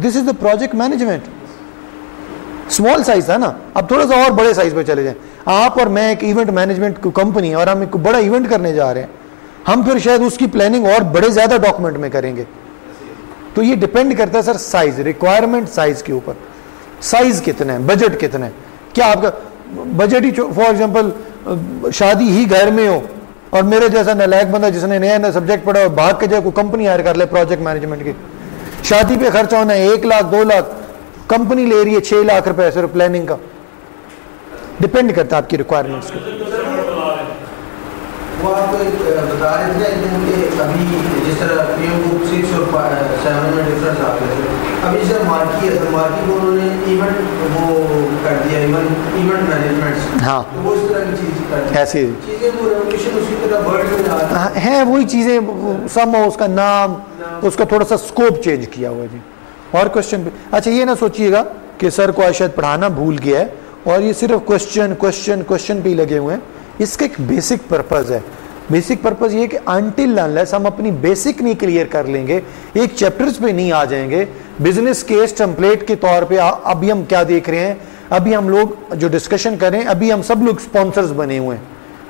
This is the project management. Small size था ना, अब थोड़ा सा और बड़े साइज पे चले जाएं। आप और मैं एक इवेंट मैनेजमेंट कंपनी और हम एक बड़ा इवेंट करने जा रहे हैं, हम फिर शायद उसकी प्लानिंग और बड़े ज्यादा डॉक्यूमेंट में करेंगे। तो ये डिपेंड करता है सर साइज, रिक्वायरमेंट साइज के ऊपर। साइज कितना है, बजट कितना है, क्या आपका बजट ही फॉर एग्जांपल शादी ही घर में हो और मेरे जैसा नालायक बंदा जिसने नया नया सब्जेक्ट पढ़ा और भाग के जाए कोई कंपनी हायर कर ले प्रोजेक्ट मैनेजमेंट की, शादी पे खर्चा होना है 1 लाख 2 लाख, कंपनी ले रही है 6 लाख रुपए सिर्फ प्लानिंग का। डिपेंड करता है आपकी रिक्वायरमेंट्स के। वो आप बता रहे थे कि अभी जिस तरह पीएम ग्रुप 6 और 7 में डिफरेंस आ गया है, अभी जैसे मार्की है तो मार्की को उन्होंने इवेंट वो कर दिया, इवेंट मैनेजमेंट। हाँ, तो वो इस तरह की चीज़ कर दी, ऐसी चीज़ें वो रेवोल्यूशन उसी तरह वर्ड में आ रहा है वही चीजें, सम उसका नाम, उसका थोड़ा सा स्कोप चेंज किया हुआ जी। और क्वेश्चन पे अच्छा ये ना सोचिएगा कि सर को शायद पढ़ाना भूल गया है और ये सिर्फ क्वेश्चन क्वेश्चन क्वेश्चन पे ही लगे हुए हैं। इसका एक बेसिक पर्पस है। बेसिक पर्पस ये कि अनटिल अनलेस हम अपनी बेसिक नहीं क्लियर कर लेंगे, एक चैप्टर्स पे नहीं आ जाएंगे, बिजनेस केस टेम्पलेट के तौर पे अभी हम क्या देख रहे हैं, अभी हम लोग जो डिस्कशन करें, अभी हम सब लोग स्पॉन्सर्स बने हुए हैं,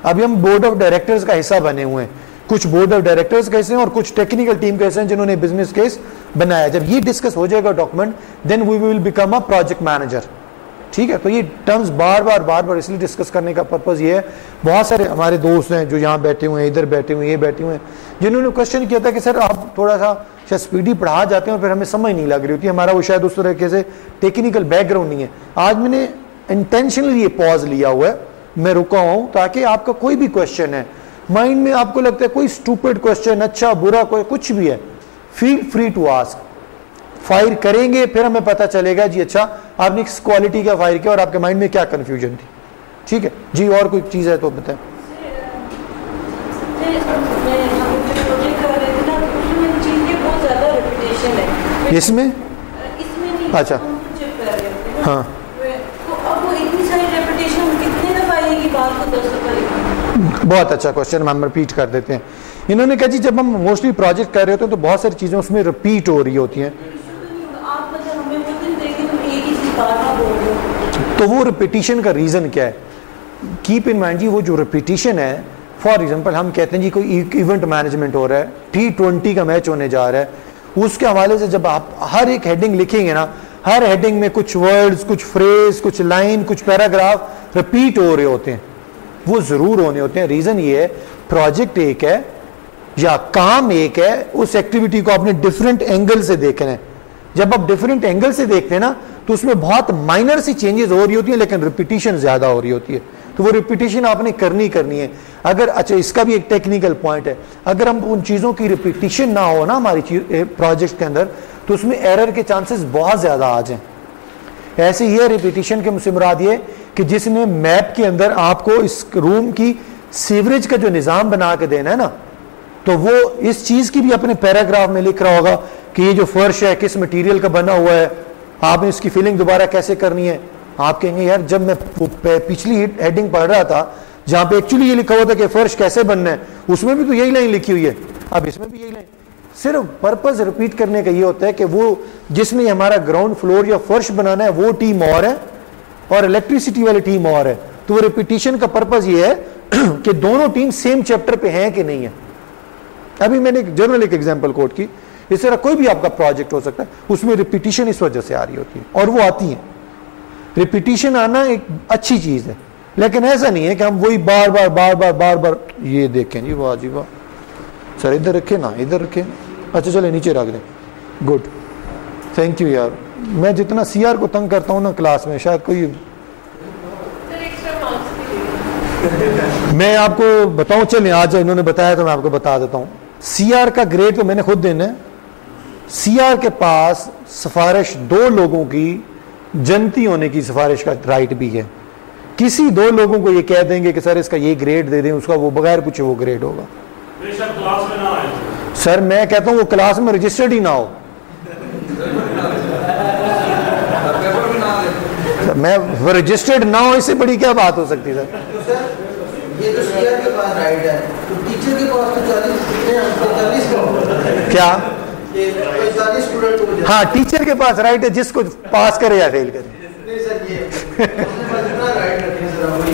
अभी हम बोर्ड ऑफ डायरेक्टर्स का हिस्सा बने हुए हैं, कुछ बोर्ड ऑफ डायरेक्टर्स कैसे हैं और कुछ टेक्निकल टीम कैसे हैं जिन्होंने बिजनेस केस बनाया। जब ये डिस्कस हो जाएगा document, then we will become a project manager. ठीक है, तो ये टर्म्स बार बार इसलिए डिस्कस करने का पर्पस ये है। बहुत सारे हमारे दोस्त हैं जो यहाँ बैठे हुए हैं, इधर बैठे हुए हैं, ये बैठे हुए हैं, जिन्होंने क्वेश्चन किया था कि सर आप थोड़ा सा शायद स्पीडी पढ़ा जाते हैं और फिर हमें समझ नहीं लग रही होती, हमारा वो शायद उस तरीके से टेक्निकल बैकग्राउंड नहीं है। आज मैंने इंटेंशनली ये पॉज लिया हुआ है, मैं रुका हूँ ताकि आपका कोई भी क्वेश्चन है माइंड में, आपको लगता है कोई स्टूपिड क्वेश्चन, अच्छा बुरा कोई कुछ भी है, feel free to ask. Fire करेंगे फिर हमें पता चलेगा जी अच्छा आपने किस क्वालिटी का फायर किया और आपके माइंड में क्या कंफ्यूजन थी। ठीक है जी, और कोई चीज़ है तो बताएं। इसमें अच्छा हाँ, बहुत अच्छा क्वेश्चन, हम रिपीट कर देते हैं। इन्होंने कहा जी जब हम मोस्टली प्रोजेक्ट कर रहे होते हैं तो बहुत सारी चीज़ें उसमें रिपीट हो रही होती हैं, तो वो रिपीटिशन का रीज़न क्या है? कीप इन माइंड जी वो जो रिपीटिशन है, फॉर एग्जांपल हम कहते हैं जी कोई इवेंट मैनेजमेंट हो रहा है, T20 का मैच होने जा रहा है, उसके हवाले से जब आप हर एक हेडिंग लिखेंगे ना, हर हेडिंग में कुछ वर्ड्स, कुछ फ्रेज, कुछ लाइन, कुछ पैराग्राफ रिपीट हो रहे होते हैं, वो ज़रूर होने होते हैं। रीज़न ये है प्रोजेक्ट एक है या काम एक है, उस एक्टिविटी को आपने डिफरेंट एंगल से देखना है। जब आप डिफरेंट एंगल से देखते हैं ना तो उसमें बहुत माइनर सी चेंजेस हो रही होती है लेकिन रिपीटिशन ज्यादा हो रही होती है, तो वो रिपीटिशन आपने करनी है। अगर अच्छा इसका भी एक टेक्निकल पॉइंट है, अगर हम उन चीज़ों की रिपीटिशन ना हो ना हमारी प्रोजेक्ट के अंदर तो उसमें एरर के चांसेस बहुत ज़्यादा आ जाएं। ऐसे ही है रिपीटिशन के मुझसे मुराद ये कि जिसने मैप के अंदर आपको इस रूम की सीवरेज का जो निज़ाम बना के देना है ना, तो वो इस चीज़ की भी अपने पैराग्राफ में लिख रहा होगा कि ये जो फर्श है किस मटेरियल का बना हुआ है, आपने इसकी फिलिंग दोबारा कैसे करनी है। आप कहेंगे यार जब मैं पिछली हेडिंग पढ़ रहा था जहाँ पे एक्चुअली ये लिखा हुआ था कि फर्श कैसे बनना है, उसमें भी तो यही लाइन लिखी हुई है, अब इसमें भी यही लाइन। सिर्फ पर्पस रिपीट करने का ये होता है कि वो जिसने हमारा ग्राउंड फ्लोर या फर्श बनाना है वो टीम और है और इलेक्ट्रिसिटी वाली टीम और है, तो वो रिपीटिशन का पर्पस ये है कि दोनों टीम सेम चैप्टर पे हैं कि नहीं है। अभी मैंने एक जनरल एक एग्जांपल कोट की, इस तरह कोई भी आपका प्रोजेक्ट हो सकता है, उसमें रिपीटिशन इस वजह से आ रही होती है और वो आती है। रिपीटिशन आना एक अच्छी चीज है, लेकिन ऐसा नहीं है कि हम वही बार बार ये देखें जी वाह जी वाह, सर इधर रखे ना इधर रखे, अच्छा चले नीचे रख दें, गुड थैंक यू यार। मैं जितना सीआर को तंग करता हूँ ना क्लास में, शायद कोई मैं आपको बताऊं, चले आज इन्होंने बताया तो मैं आपको बता देता हूं। सीआर का ग्रेड तो मैंने खुद देना है। सीआर के पास सिफारिश 2 लोगों की जनती होने की सिफारिश का राइट भी है। किसी 2 लोगों को ये कह देंगे कि सर इसका ये ग्रेड दे दें, उसका वो बगैर पूछे वो ग्रेड होगा। क्लास में ना आए सर मैं कहता हूं वो क्लास में रजिस्टर्ड ही ना हो, मैं रजिस्टर्ड ना हो, इससे बड़ी क्या बात हो सकती है सर? ये तो सीआर के पास राइट है, तो टीचर के पास तो 40 का क्या ये कोई सारे स्टूडेंट को मुझे हाँ, टीचर के पास राइट है जिसको पास करे या फेल करे। नहीं सर, ये उसने पास इतना राइट रखी है सर, वही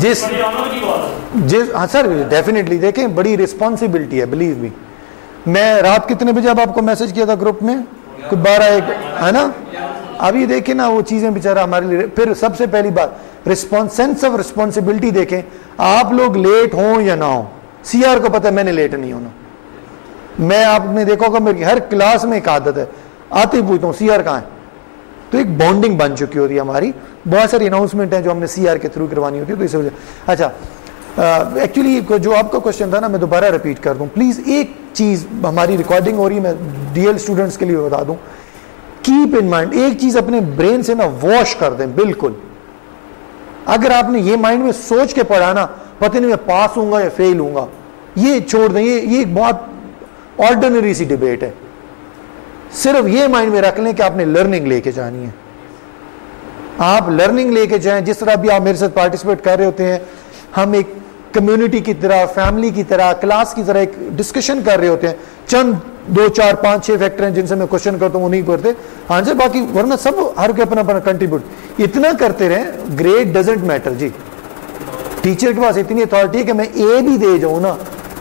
जिस बड़ी ऑनर की बात है। जिस हाँ सर, डेफिनेटली देखें, बड़ी रिस्पॉन्सिबिलिटी है, बिलीव मी। मैं रात कितने बजे अब आपको मैसेज किया था ग्रुप में, कुछ 12-1 है ना। अभी देखें ना वो चीजें बेचारा हमारे लिए। फिर सबसे पहली बात, सेंस ऑफ रिस्पॉन्सिबिलिटी देखें। आप लोग लेट हो या ना हो, सीआर को पता है मैंने लेट नहीं होना। मैं आपने देखा होगा मेरी हर क्लास में एक आदत है, आते ही पूछता हूँ सीआर कहाँ है। तो एक बॉन्डिंग बन चुकी होती है हमारी। बहुत सारी अनाउंसमेंट है जो हमने सीआर के थ्रू करवानी होती है, तो इस वजह। अच्छा, एक्चुअली जो आपका क्वेश्चन था ना, मैं दोबारा रिपीट कर दूं प्लीज। एक चीज, हमारी रिकॉर्डिंग हो रही है, मैं डीएल स्टूडेंट्स के लिए बता दूं, कीप इन माइंड, एक चीज अपने ब्रेन से ना वॉश कर दें बिल्कुल। अगर आपने ये माइंड में सोच के पढ़ा ना, पता नहीं मैं पास होऊंगा या फेल होऊंगा, ये छोड़ दें। ये एक बहुत ऑर्डिनरी सी डिबेट है। सिर्फ ये माइंड में रख लें कि आपने लर्निंग लेके जानी है। आप लर्निंग लेके जाएं, जिस तरह भी आप मेरे साथ पार्टिसिपेट कर रहे होते हैं, हम एक कम्युनिटी की तरह, फैमिली की तरह, क्लास की तरह एक डिस्कशन कर रहे होते हैं। चंद 2, 4, 5, 6 फैक्टर हैं जिनसे मैं क्वेश्चन करता हूं, वो नहीं करते आंसर, बाकी वरना सब हर के अपना अपना कंट्रीब्यूट इतना करते रहे। ग्रेड डजंट मैटर जी। टीचर के पास इतनी अथॉरिटी है कि मैं ए भी दे जाऊं ना,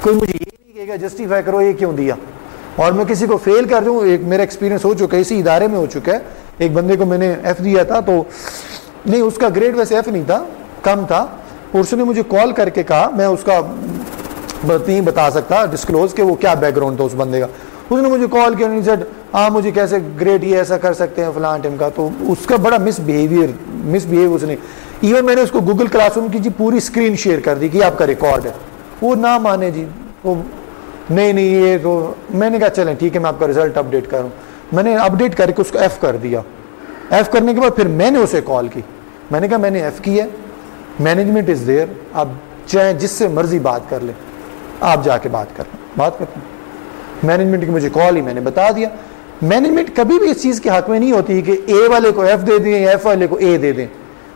कोई मुझे ये नहीं कहेगा जस्टिफाई करो ये क्यों दिया। और मैं किसी को फेल कर दूं, एक मेरा एक्सपीरियंस हो चुका है, इसी इदारे में हो चुका है। एक बंदे को मैंने एफ दिया था, तो नहीं, उसका ग्रेड वैसे एफ नहीं था, कम था, और उसने मुझे कॉल करके कहा, मैं उसका नहीं बता सकता डिस्क्लोज कि वो क्या बैकग्राउंड था उस बंदे का। उसने मुझे कॉल किया, सेड हाँ मुझे कैसे ग्रेड ये ऐसा कर सकते हैं फलां टाइम का। तो उसका बड़ा मिसबिहेव उसने। इवन मैंने उसको गूगल क्लासरूम की जी पूरी स्क्रीन शेयर कर दी कि आपका रिकॉर्ड है। वो ना माने जी, वो नहीं ये तो। मैंने कहा चलें ठीक है, मैं आपका रिजल्ट अपडेट करूँ। मैंने अपडेट करके उसको एफ कर दिया। एफ करने के बाद फिर मैंने उसे कॉल की, मैंने कहा मैंने एफ की है, मैनेजमेंट इज देयर, आप चाहे जिससे मर्जी बात कर ले, आप जाके बात कर लें। बात करते हैं मैनेजमेंट की, मुझे कॉल ही, मैंने बता दिया। मैनेजमेंट कभी भी इस चीज के हक में नहीं होती कि ए वाले को एफ दे दें या एफ वाले को ए दे दें।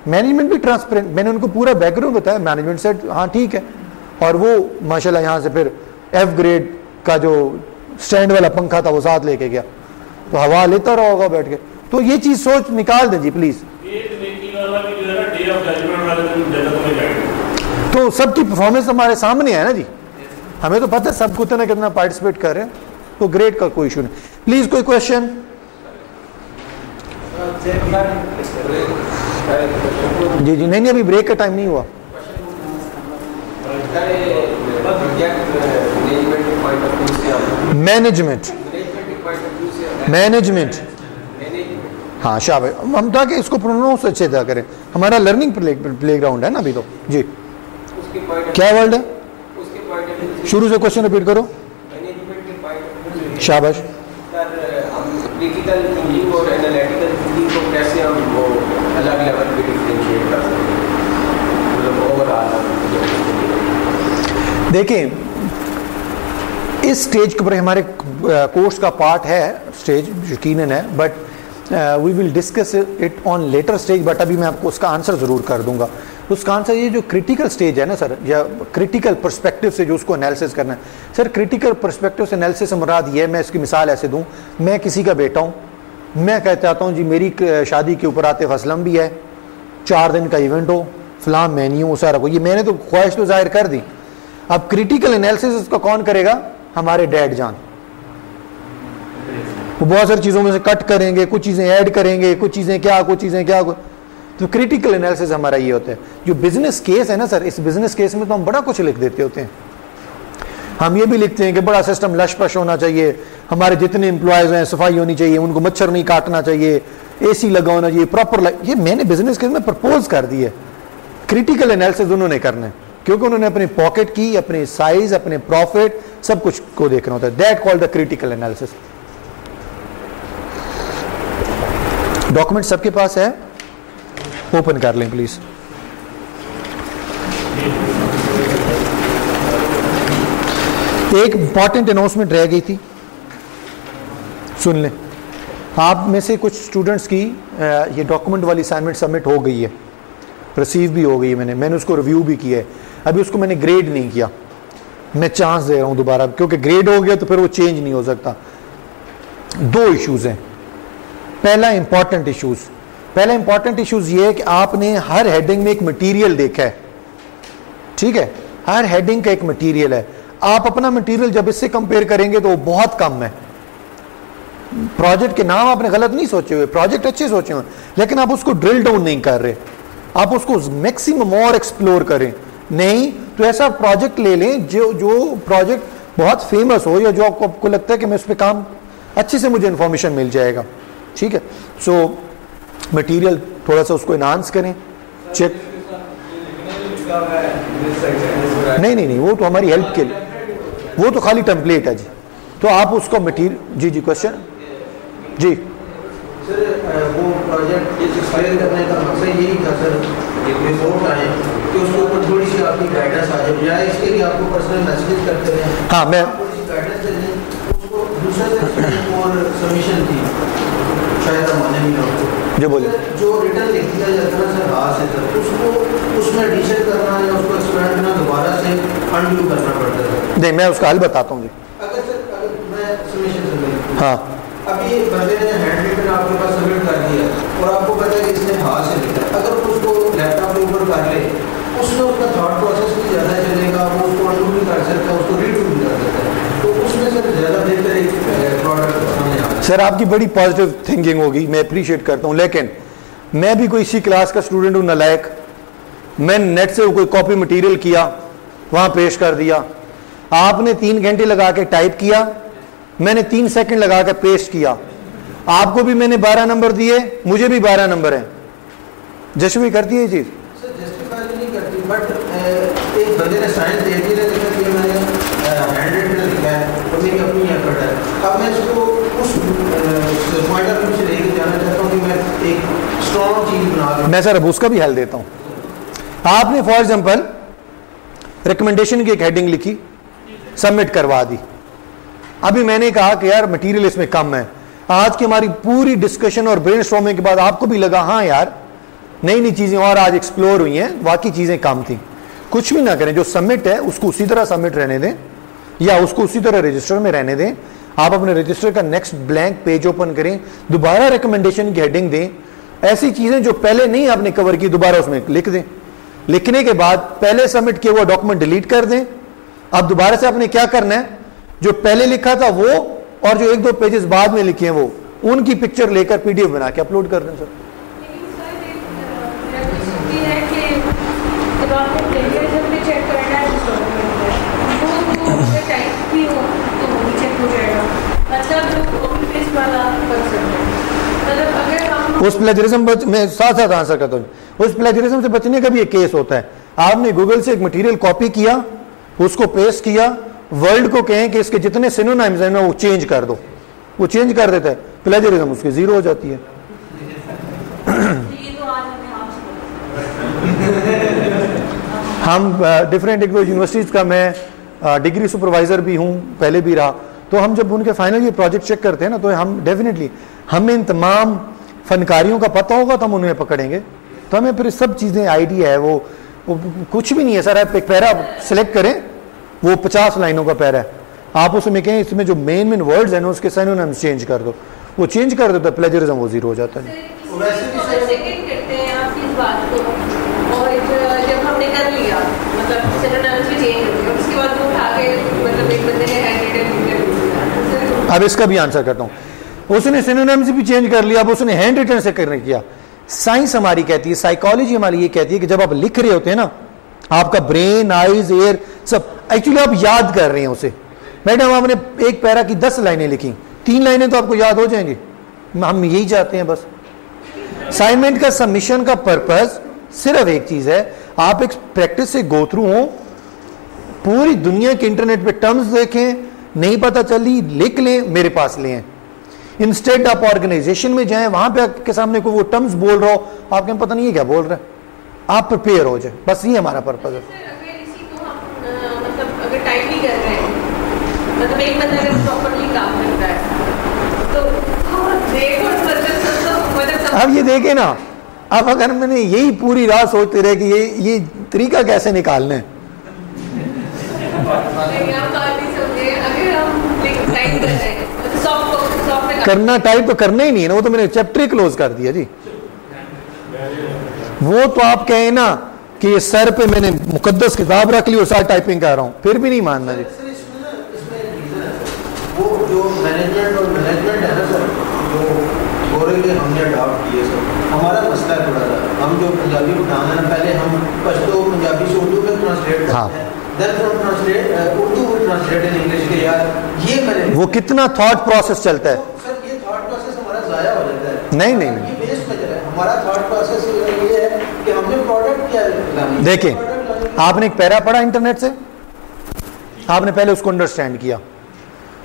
मैनेजमेंट भी ट्रांसपेरेंट, मैंने उनको पूरा बैकग्राउंड बताया। मैनेजमेंट सेड हाँ ठीक है, और वो माशाल्लाह यहाँ से फिर एफ ग्रेड का जो स्टैंड वाला पंखा था वो साथ लेके गया, तो हवा लेता रहा होगा बैठ के। तो ये चीज सोच निकाल दें जी प्लीज। तो सबकी परफॉर्मेंस हमारे सामने है ना जी, हमें तो पता है सब कितना कितना पार्टिसिपेट कर रहे हैं, तो ग्रेड का कोई इशू नहीं। प्लीज कोई क्वेश्चन? जी नहीं अभी ब्रेक का टाइम नहीं हुआ। मैनेजमेंट हाँ शाबाश, हम ताकि इसको प्रोनाउंस अच्छे से करें। हमारा लर्निंग प्लेग्राउंड है ना अभी तो जी। क्या वर्ड है? शुरू से क्वेश्चन रिपीट करो। शाबाश। देखें इस स्टेज के ऊपर हमारे कोर्स का पार्ट है, स्टेज यकीनन है, but we will discuss it on later stage. बट अभी मैं आपको उसका आंसर ज़रूर कर दूंगा। उसका आंसर ये जो क्रिटिकल स्टेज है ना सर, या क्रिटिकल पर्सपेक्टिव से जो उसको एनालिसिस करना है सर, क्रिटिकल पर्सपेक्टिव से एनालिसिस से मुराद ये है, मैं इसकी मिसाल ऐसे दूं, मैं किसी का बेटा हूं, मैं कहता चाहता हूं जी मेरी शादी के ऊपर आतिफ असलम भी है, 4 दिन का इवेंट हो, फलां मैं नहीं हूँ, सारा को, ये मैंने तो ख्वाहिश तो जाहिर कर दी। अब क्रिटिकल एनालिसिस उसका कौन करेगा? हमारे डैड जान। वो बहुत सारी चीज़ों में से कट करेंगे, कुछ चीज़ें ऐड करेंगे, कुछ चीज़ें क्या, कुछ चीज़ें क्या। तो क्रिटिकल एनालिसिस हमारा ये होता है। जो बिजनेस केस है ना सर, इस बिजनेस केस में तो हम बड़ा कुछ लिख देते होते हैं। हम ये भी लिखते हैं कि बड़ा सिस्टम लश पश होना चाहिए, हमारे जितने एम्प्लॉयज हैं सफाई होनी चाहिए, उनको मच्छर नहीं काटना चाहिए, एसी लगा होना चाहिए, प्रॉपर। ये मैंने बिजनेस केस में प्रपोज कर दी है। क्रिटिकल एनालिसिस उन्होंने करना है, क्योंकि उन्होंने अपनी पॉकेट की, अपने साइज, अपने प्रॉफिट, सब कुछ को देखना होता है। That called the critical analysis. Document सबके पास है, ओपन कर लें प्लीज। एक इंपॉर्टेंट अनाउंसमेंट रह गई थी, सुन लें। आप में से कुछ स्टूडेंट्स की ये डॉक्यूमेंट वाली असाइनमेंट सबमिट हो गई है, रिसीव भी हो गई है, मैंने उसको रिव्यू भी किया है। अभी उसको मैंने ग्रेड नहीं किया, मैं चांस दे रहा हूं दोबारा, क्योंकि ग्रेड हो गया तो फिर वो चेंज नहीं हो सकता। दो इश्यूज हैं। पहला इंपॉर्टेंट इश्यूज ये है कि आपने हर हेडिंग में एक मटेरियल देखा है, ठीक है, हर हेडिंग का एक मटेरियल है। आप अपना मटेरियल जब इससे कंपेयर करेंगे तो वो बहुत कम है। प्रोजेक्ट के नाम आपने गलत नहीं सोचे हुए, प्रोजेक्ट अच्छे सोचे हुए, लेकिन आप उसको ड्रिल डाउन नहीं कर रहे, आप उसको मैक्सिमम और एक्सप्लोर करें। नहीं तो ऐसा प्रोजेक्ट ले लें जो प्रोजेक्ट बहुत फेमस हो, या जो आपको लगता है कि मैं उस पर काम अच्छे से मुझे इंफॉर्मेशन मिल जाएगा, ठीक है। सो मटेरियल थोड़ा सा उसको एनहांस करें, चेक। नहीं, वो तो हमारी हेल्प के लिए, वो तो खाली टेम्पलेट है जी। तो आप उसको मटेरियल, जी क्वेश्चन जी। सर वो प्रोजेक्ट एक्सप्लेन करने का मकसद यही था सर, बिफोर टाइम कि उसके ऊपर थोड़ी सी आपकी गाइडेंस आ जाए, बजाय इसके लिए आपको पर्सनल मैसेज करते रहे। हाँ, मैं थोड़ी सी गाइडेंस दे दें उसको। दूसरा और सबमिशन थी, शायद आप माने नहीं आपको जो बोले, जो रिटर्न लिख दिया जाता है सर हाथ से सर, उसको उसमें एडिशन करना या उसको एक्सपेंड करना दोबारा से अनडू करना पड़ता है। नहीं, मैं उसका हल बताता हूँ जी। अगर मैं सबमिशन से, हाँ, अभी बंदे ने हैंड रिटन आपके पास सबमिट कर दिया और आपको पता है कि इसने हाथ से लिखा, अगर उसको लैपटॉप के ऊपर कर ले, उसमें उसका थॉट प्रोसेस भी ज़्यादा चलेगा, वो उसको अनडू भी कर सकता है, उसको रीडू भी कर सकता है, तो उसमें सर ज़्यादा बेहतर एक प्रोडक्ट सामने आता है। सर आपकी बड़ी पॉजिटिव थिंकिंग होगी, मैं अप्रिशिएट करता हूँ, लेकिन मैं भी कोई इसी क्लास का स्टूडेंट हूँ नालायक। मैंने नेट से कोई कॉपी मटेरियल किया, वहाँ पेश कर दिया, आपने 3 घंटे लगा के टाइप किया, मैंने 3 सेकंड लगा के पेस्ट किया, आपको भी मैंने 12 नंबर दिए, मुझे भी 12 नंबर हैं। जस्टिफाई करती है ये चीज़? सर जस्टिफाई नहीं करती, बट एक बंदे ने साइन दे दिया, लिखा कि मैंने हैंड रिटन लिखा है और मेरी अपनी एफर्ट है। अब मैं इसको उस पॉइंट ऑफ व्यू से लेके जाना चाहता हूँ कि मैं एक स्ट्रॉन्ग चीज़ बना दूँ। मैं सर अब उसका भी हल देता हूँ। आपने फॉर एग्जाम्पल रिकमेंडेशन की एक हेडिंग लिखी, सबमिट करवा दी। अभी मैंने कहा कि यार मटेरियल इसमें कम है। आज की हमारी पूरी डिस्कशन और ब्रेनस्टॉर्मिंग के बाद आपको भी लगा हाँ यार नई नई चीजें और आज एक्सप्लोर हुई हैं, बाकी चीजें कम थी। कुछ भी ना करें, जो सबमिट है उसको उसी तरह सबमिट रहने दें, या उसको उसी तरह रजिस्टर में रहने दें। आप अपने रजिस्टर का नेक्स्ट ब्लैंक पेज ओपन करें, दोबारा रिकमेंडेशन की हेडिंग दें, ऐसी चीजें जो पहले नहीं आपने कवर की दोबारा उसमें लिख दें। लिखने के बाद पहले सबमिट किया हुआ डॉक्यूमेंट डिलीट कर दें। अब दोबारा से आपने क्या करना है, जो पहले लिखा था वो और जो 1-2 पेजेस बाद में लिखे हैं वो, उनकी पिक्चर लेकर पीडीएफ बना के अपलोड कर दें सर। उस प्लेजरिज्म मैं साथ साथ आंसर करता हूँ। उस प्लेजरिज्म से बचने का भी एक केस होता है। आपने गूगल से एक मटेरियल कॉपी किया, उसको पेस्ट किया, वर्ल्ड को कहें कि इसके जितने सिनोनिम्स हैं ना वो चेंज कर दो, वो चेंज कर देता है, प्लेजरिज्म उसकी जीरो हो जाती है। हम डिफरेंट एक दो यूनिवर्सिटीज़ का, मैं डिग्री सुपरवाइज़र भी हूँ, पहले भी रहा, तो हम जब उनके फाइनल ये प्रोजेक्ट चेक करते हैं ना, तो हम डेफिनेटली हमें इन तमाम फनकारियों का पता होगा तो हम उन्हें पकड़ेंगे। तो हमें फिर सब चीज़ें आइडिया है, वो कुछ भी नहीं है सर। आप एक पैरा सेलेक्ट करें, वो 50 लाइनों का पैरा है, आप उसमें कहें इसमें जो मेन वर्ड्स हैं ना उसके सिनोनिम्स चेंज कर दो, वो चेंज कर दो तो प्लेजरिज्म वो जीरो हो जाता है। अब इसका भी आंसर करता हूँ। उसने सिनोनिम्स भी चेंज कर लिया, अब उसने हैंड रिटन से करने किया। साइंस हमारी कहती है, साइकोलॉजी हमारी ये कहती है कि जब आप लिख रहे होते हैं ना, आपका ब्रेन, आईज, एयर सब एक्चुअली आप याद कर रहे हैं उसे। मैडम आपने एक पैरा की 10 लाइनें लिखी, 3 लाइनें तो आपको याद हो जाएंगी। हम यही चाहते हैं बस। असाइनमेंट का सबमिशन का पर्पस सिर्फ एक चीज है, आप एक प्रैक्टिस से गो थ्रू हो, पूरी दुनिया के इंटरनेट पे टर्म्स देखें, नहीं पता चली लिख लें, मेरे पास लें। इंस्टेड आप ऑर्गेनाइजेशन में जाएं, वहां पे आपके सामने कोई वो टर्म्स बोल रहा हो, आपके पता नहीं है क्या बोल रहा है, आप प्रिपेयर हो जाए, बस ये हमारा पर्पस है। अगर टाइम नहीं कर रहे हैं, मतलब एक बंदा अगर प्रॉपर्ली काम करता है तो देखो मतलब अब ये देखे ना, अब अगर मैंने यही पूरी रात सोचते रहे कि ये तरीका कैसे निकालना है नहीं कर रहे, सॉफ्ट में करना टाइप तो करना ही नहीं है ना, वो तो मैंने चैप्टर ही क्लोज कर दिया जी। वो तो आप कहें ना कि सर पे मैंने मुकद्दस किताब रख ली और साथ टाइपिंग कर रहा हूं, फिर भी नहीं मानना जी। वो जो मैनेजमेंट और मैनेजमेंट है ना सर, जो बोले कि हमने अडॉप्ट किए सर, हमारा मसला है थोड़ा सा। हम जो पंजाबी पढ़ाना है, पहले हम पश्तो पंजाबी से उर्दू में ट्रांसलेट करते हैं, देन हम ट्रांसलेट उर्दू में ट्रांसलेट इन इंग्लिश के। यार ये मैंने वो कितना थॉट प्रोसेस चलता है सर, ये थॉट प्रोसेस हमारा जाया हो जाता है। नहीं नहीं ये वेस्ट में चला है हमारा थॉट प्रोसेस। ये है कि हमने प्रोडक्ट क्या लानी। देखिए, आपने एक पैरा पढ़ा इंटरनेट से, आपने पहले उसको अंडरस्टैंड किया,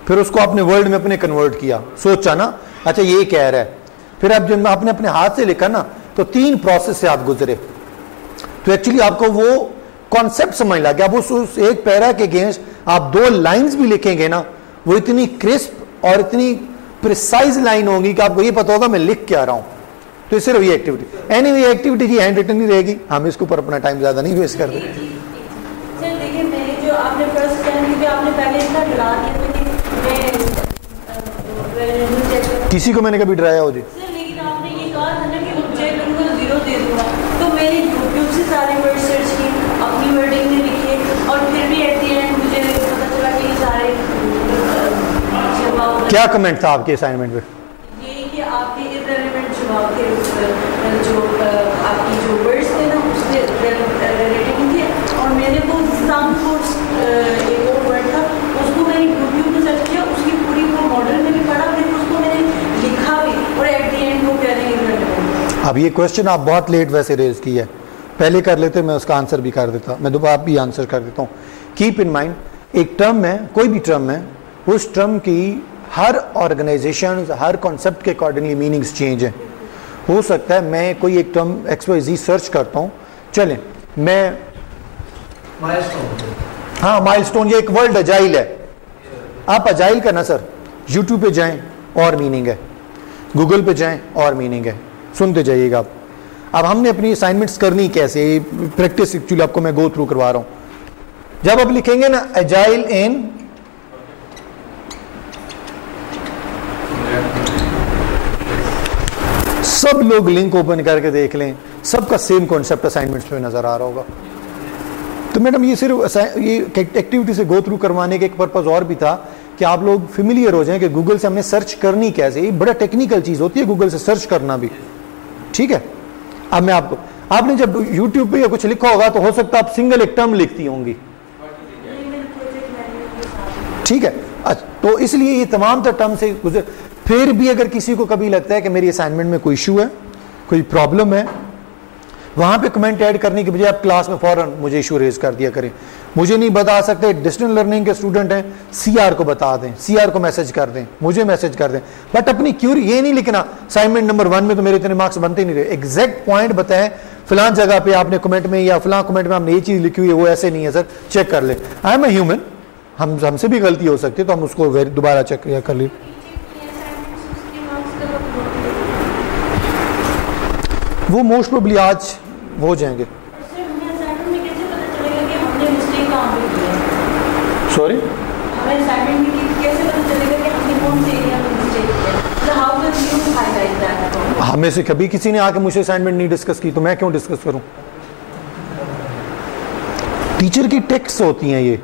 फिर उसको आपने वर्ड में अपने कन्वर्ट किया, सोचा ना अच्छा ये कह रहा है, फिर अब जब आपने अपने हाथ से लिखा ना तो 3 प्रोसेस से आप गुजरे, तो एक्चुअली आपको वो कॉन्सेप्ट समझ लगा। अब उस एक पैरा के अगेंस्ट आप 2 लाइंस भी लिखेंगे ना, वो इतनी क्रिस्प और इतनी प्रिसाइज लाइन होगी कि आपको ये पता होगा मैं लिख क्या रहा हूं। तो सिर्फ ये एक्टिविटी, एनीवे एक्टिविटी जी हैंड रिटन ही रहेगी, हम इसके ऊपर अपना टाइम ज्यादा नहीं वेस्ट करते। सर देखिए, मैंने जो आपने फर्स्ट टाइम, क्योंकि आपने पहले इतना डरा दिया था कि मैं किसी को मैंने कभी डराया हो जी? सर, लेकिन आपने ये कहा था ना कि ऑब्जेक्ट उनको 0 दे दूंगा, तो मैंने यूट्यूब से सारे वर्ड सर्च किए, अपनी वर्डिंग में लिखे, और फिर भी एट द एंड मुझे पता चला कि ये सारे जवाब। क्या कमेंट था आपके असाइनमेंट पे? ये कि आपके इररिलेवेंट जवाब थे, जो आपकी जो वर्ड्स थे ना उससे रिलेटेड नहीं थे, और मैंने वो सम कोर्स एक और वर्ड था उसको मैंने यूट्यूब में सर्च किया, उसकी पूरी वो मॉडल में भी पढ़ा, फिर उसको मैंने लिखा भी, और एट द एंड वो कह रहे हैं इररिलेवेंट। अब ये क्वेश्चन आप बहुत लेट वैसे रेज किया है, पहले कर लेते मैं उसका आंसर भी कर देता, मैं दोबारा भी आंसर कर देता हूँ। कीप इन माइंड, एक टर्म है, कोई भी टर्म है, उस टर्म की हर ऑर्गेनाइजेशन हर कॉन्सेप्ट के अकॉर्डिंगली मीनिंग्स चेंज है। हो सकता है मैं कोई एक टर्म XYZ सर्च करता हूँ, चलें मैं हाँ माइलस्टोन, ये एक वर्ड अजाइल है, आप अजाइल का ना सर यूट्यूब पे जाएं और मीनिंग है, गूगल पे जाएं और मीनिंग है, सुनते जाइएगा आप। अब हमने अपनी असाइनमेंट्स करनी कैसे, प्रैक्टिस एक्चुअली आपको मैं गो थ्रू करवा रहा हूं। जब आप लिखेंगे ना एजाइल इन, सब लोग लिंक ओपन करके देख लें, सबका सेम कॉन्सेप्ट असाइनमेंट्स में नजर आ रहा होगा। तो मैडम ये सिर्फ ये एक्टिविटी से गो थ्रू करवाने के एक पर्पज और भी था कि आप लोग फेमिलियर हो जाएं कि गूगल से हमने सर्च करनी कैसे, ये बड़ा टेक्निकल चीज होती है गूगल से सर्च करना भी, ठीक है। अब मैं आपको, आपने जब यूट्यूब पे या कुछ लिखा होगा तो हो सकता है आप सिंगल एक टर्म लिखती होंगी, ठीक है। तो इसलिए ये तमाम टर्म से गुजर। फिर भी अगर किसी को कभी लगता है कि मेरी असाइनमेंट में कोई इशू है, कोई प्रॉब्लम है, वहां पे कमेंट ऐड करने के बजाय आप क्लास में फौरन मुझे इशू रेज कर दिया करें। मुझे नहीं बता सकते, डिस्टेंस लर्निंग के स्टूडेंट हैं, CR को बता दें, CR को मैसेज कर दें, मुझे मैसेज कर दें, बट अपनी क्यूरी ये नहीं लिखना असाइनमेंट नंबर 1 में तो मेरे इतने मार्क्स बनते ही नहीं रहे। एग्जैक्ट पॉइंट बताएं, फलां जगह पे आपने कमेंट में या फलां कमेंट में आपने ये चीज लिखी हुई है, वो ऐसे नहीं है सर, चेक कर ले। आई एम ए ह्यूमन, हमसे भी गलती हो सकती है, तो हम उसको दोबारा चेक कर ली। वो मोस्ट प्रोबेबली आज हो जाएंगे। सॉरी, हमें से कभी किसी ने आके मुझे असाइनमेंट नहीं डिस्कस की, तो मैं क्यों डिस्कस करूं? टीचर की टेक्स्ट होती हैं ये।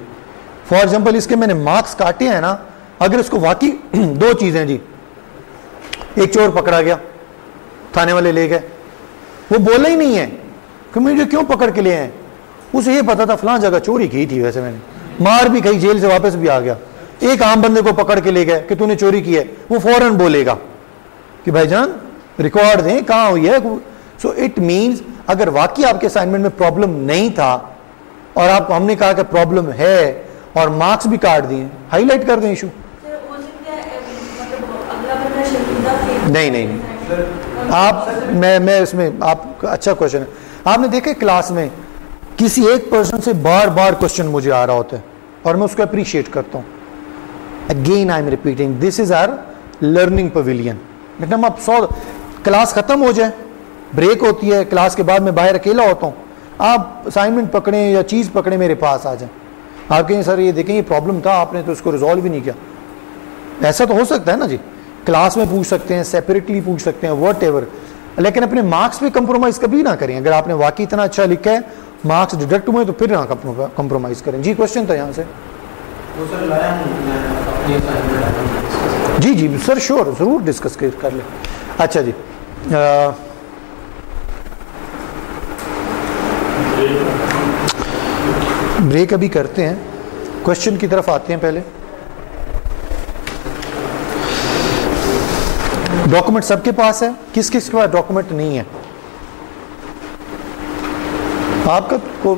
फॉर एग्जांपल इसके मैंने मार्क्स काटे हैं ना, अगर इसको वाकई 2 चीजें जी, एक चोर पकड़ा गया, थाने वाले ले गए, वो बोला ही नहीं है कि मुझे क्यों पकड़ के ले आए, उसे ये पता था फलां जगह चोरी की थी, वैसे मैंने मार भी खाई, जेल से वापस भी आ गया। एक आम बंदे को पकड़ के ले गए कि तूने चोरी की है, वो फौरन बोलेगा कि भाईजान रिकॉर्ड दें कहां हुई है। सो इट मींस अगर वाकई आपके असाइनमेंट में प्रॉब्लम नहीं था और आपको हमने कहा कि प्रॉब्लम है और मार्क्स भी काट दिए, हाईलाइट कर दें इशू। नहीं नहीं आप मैं इसमें आप अच्छा क्वेश्चन है। आपने देखे क्लास में किसी एक पर्सन से बार बार क्वेश्चन मुझे आ रहा होता है और मैं उसको अप्रिशिएट करता हूं। Again I am repeating, this is our learning pavilion. लेकिन आप 100 क्लास खत्म हो जाए, ब्रेक होती है, क्लास के बाद मैं बाहर अकेला होता हूं, आप असाइनमेंट पकड़े या चीज पकड़े मेरे पास आ जाए, आप कहें सर ये देखें ये प्रॉब्लम था, आपने तो उसको रिजॉल्व भी नहीं किया। ऐसा तो हो सकता है ना जी, क्लास में पूछ सकते हैं, सेपरेटली पूछ सकते हैं, व्हाटएवर, लेकिन अपने मार्क्स पे कंप्रोमाइज कभी ना करें। अगर आपने वाकई इतना अच्छा लिखा है, मार्क्स डिडक्ट हुए, तो फिर ना कंप्रोमाइज करें। जी क्वेश्चन था यहाँ से। जी जी सर, श्योर, जरूर डिस्कस कर ले। अच्छा जी, ब्रेक अभी करते हैं, क्वेश्चन की तरफ आते हैं। पहले डॉक्यूमेंट सबके पास है, किस किस के पास डॉक्यूमेंट नहीं है? आपका को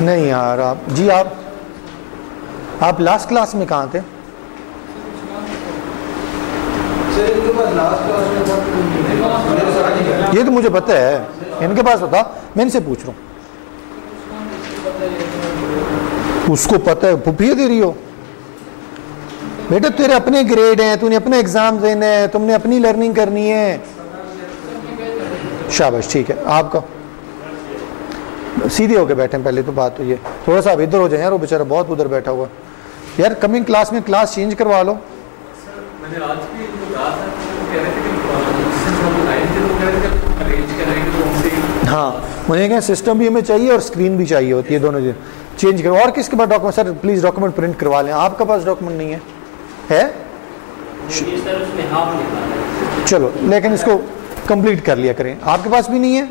नहीं यार, आप जी आप लास्ट क्लास में कहाँ थे? ये तो मुझे पता है, इनके पास होता, मैं इनसे पूछ रहा हूँ। उसको पता है, पुपिया दे रही हो बेटा, तेरे अपने ग्रेड हैं, तूने अपने एग्जाम देने हैं, तुमने अपनी लर्निंग करनी है। शाबाश, ठीक है। आपका सीधे होके बैठे पहले तो बात तो ये, थोड़ा सा आप इधर हो जाए यार, वो बेचारा बहुत उधर बैठा हुआ यार। कमिंग क्लास में क्लास चेंज करवा लो। मैंने आज भी इनको कहा था, कह रहे थे कि हाँ, मुझे क्या सिस्टम भी हमें चाहिए और स्क्रीन भी चाहिए होती है, दोनों चीज चेंज करो। और किसके पास document? Sir please document print करवा लें। आपका पास डॉक्यूमेंट नहीं है? चलो, लेकिन इसको कंप्लीट कर लिया करें। आपके पास भी नहीं है?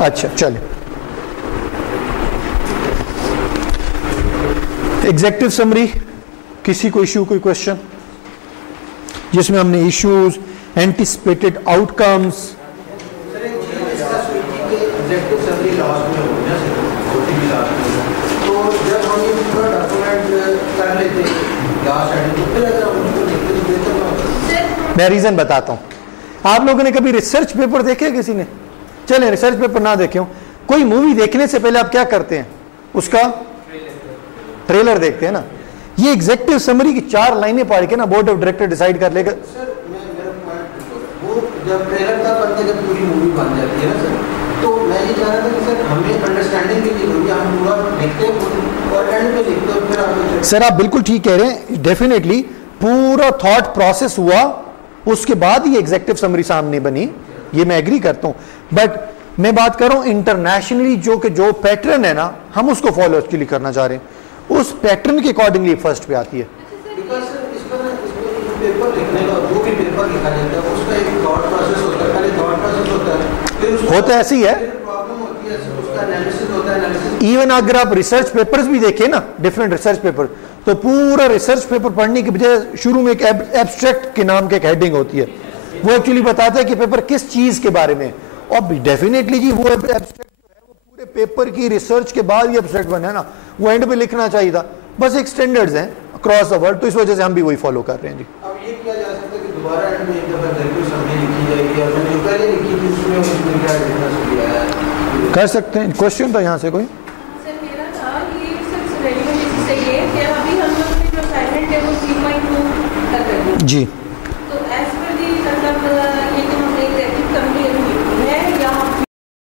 अच्छा चलिए, एग्जेक्टिव समरी, किसी को इश्यू, कोई क्वेश्चन जिसमें हमने इश्यूज, एंटिसिपेटेड आउटकम्स। मैं रीजन बताता हूं। आप लोगों ने कभी रिसर्च पेपर देखे किसी ने? चले रिसर्च पेपर ना देखे हो, कोई मूवी देखने से पहले आप क्या करते हैं? उसका ट्रेलर देखते हैं ना। ये एग्जेक्टिव समरी की 4 लाइनें पढ़ के ना बोर्ड ऑफ डायरेक्टर डिसाइड कर लेगा। सर वो जब ट्रेलर का बनते जब पूरी मूवी बन जाती है ना सर, तो मैं ये चाह रहा था कि सर हमें अंडरस्टैंडिंग के लिए होगी, हम पूरा देखते हैं और एंड में लिखते हैं, फिर आप। सर आप बिल्कुल ठीक कह रहे हैं, डेफिनेटली पूरा थॉट प्रोसेस हुआ, उसके बाद ही एग्जेक्टिव समरी सामने बनी, ये मैं एग्री करता हूं। बट मैं बात कर रहा हूं इंटरनेशनली, जो पैटर्न है ना, हम उसको फॉलो एक्चुअली करना चाह रहे हैं, उस पैटर्न के अकॉर्डिंगली फर्स्ट पे आती है। पेपर लिखने का जो भी पेपर लिखा जाता है उसका एक थॉट प्रोसेस होता है, पहले थॉट प्रोसेस होता है, फिर होता ऐसी है, प्रॉब्लम होती है, उसका एनालिसिस होता है, एनालिसिस। इवन अगर आप रिसर्च पेपर्स भी देखें ना, डिफरेंट रिसर्च पेपर, तो पूरा रिसर्च पेपर पढ़ने की बजाय शुरू में एक एब्स्ट्रैक्ट के नाम की एक हेडिंग होती है, वो एक्चुअली बताता है कि पेपर किस चीज के बारे में। और डेफिनेटली जी वो एब्स्ट्रैक्ट जो है वो पूरे पेपर की रिसर्च के बाद ही एब्स्ट्रैक्ट बना है ना, वो एंड पे लिखना चाहिए था। बस एक स्टैंडर्ड्स हैं अक्रॉस द वर्ल्ड, तो इस वजह से हम भी वही फॉलो कर रहे हैं जी। अब ये किया जा सकता है कि दोबारा एंड में एक दफा एग्जेक्टिव समरी लिखी जाएगी, और मैंने जो पहले लिखी थी उसमें क्या डिफरेंस किया है, कर सकते हैं। क्वेश्चन था यहाँ से कोई? सर मेरा था ये सिर्फ रेलेवेंट इससे ये कि अभी हम लोग ने जो असाइनमेंट है वो 3.2 कर दिया जी।